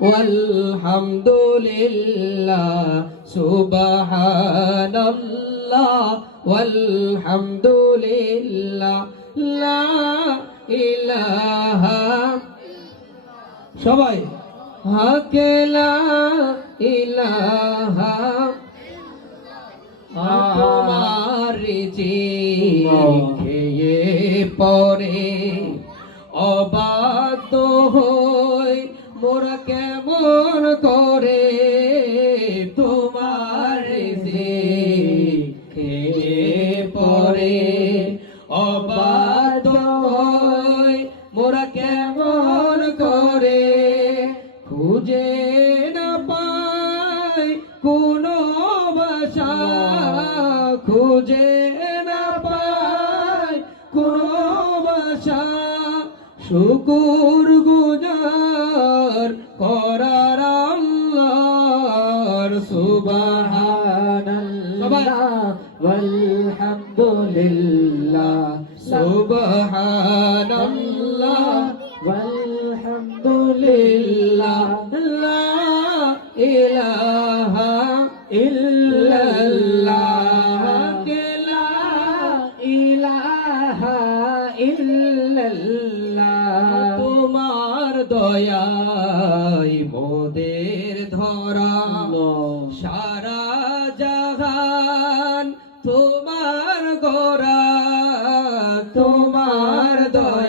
والحمد لله سبحان الله والحمد لله لا إله সবাই হাকে লা ইলাহা তোমার খেয়ে পরে অবাধ্য হই মোরা কেমন করে খুঁজে না পায়, কোনো খুঁজে না পায়, কোনো বাসা শুকুর গুজার করার সুবহানাল্লাহ ওয়ালহামদুলিল্লাহ সুবহানাল্লাহ ওয়ালহামদুলিল্লাহ লা ইলাহা ইল্লাল্লাহ লা ইলাহা ইল্লাল্লাহ তোমার দয়ায় মোদের ধরা তোমার গোরা তোমার দয়া